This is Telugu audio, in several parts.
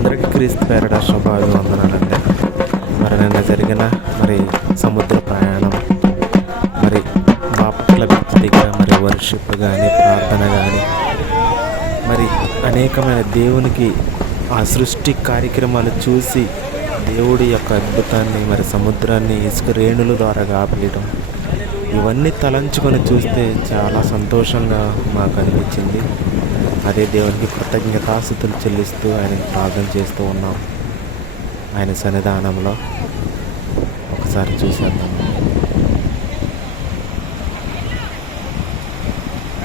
అందరికీ క్రీస్తు పేరట శుభాభివందనాలండి. మరి నిన్న జరిగిన సముద్ర ప్రయాణం, బాపట్ల బీచ్ దగ్గర వర్షిప్ కానీ, ప్రార్థన కానీ, అనేకమైన దేవునికి ఆ సృష్టి కార్యక్రమాలు చూసి దేవుడి యొక్క అద్భుతాన్ని, సముద్రాన్ని ఇసుక రేణుల ద్వారా ఆపేయడం, ఇవన్నీ తలంచుకొని చూస్తే చాలా సంతోషంగా మాకు అనిపించింది. అదే దేవునికి కృతజ్ఞతాస్తుతులు చెల్లిస్తూ ఆయనకు ప్రార్థన చేస్తూ ఉన్నాం. ఆయన సన్నిధానంలో ఒకసారి చూసేద్దాం.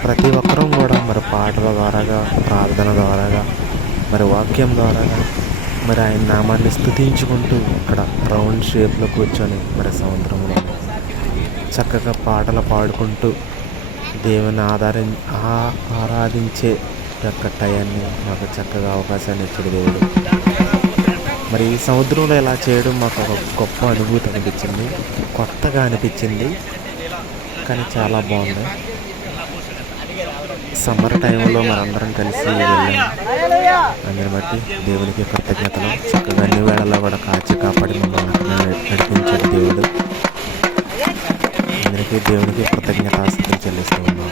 ప్రతి ఒక్కరూ కూడా పాటల ద్వారాగా, ప్రార్థన ద్వారాగా, వాక్యం ద్వారాగా ఆయన నామాన్ని స్తుతించుకుంటూ అక్కడ రౌండ్ షేప్లో కూర్చొని సముద్రంలో చక్కగా పాటలు పాడుకుంటూ దేవుని ఆరాధించే యొక్క టయాన్ని మాకు చక్కగా అవకాశాన్ని ఇచ్చాడు దేవుడు. ఈ సముద్రంలో ఇలా చేయడం మాకు ఒక గొప్ప అనుభూతి అనిపించింది, కొత్తగా అనిపించింది, కానీ చాలా బాగుంది. సమ్మర్ టైంలో అందరం కలిసి వెళ్ళాము. అందుని బట్టి దేవునికి కృతజ్ఞతలు. చక్కగా అన్ని వేళల్లో కూడా కాచి కాపాడి మమ్మల్ని నడిపించాడు దేవుడు. అందరికీ దేవునికి కృతజ్ఞతాస్తుతులు చెల్లిస్తూ ఉన్నాం.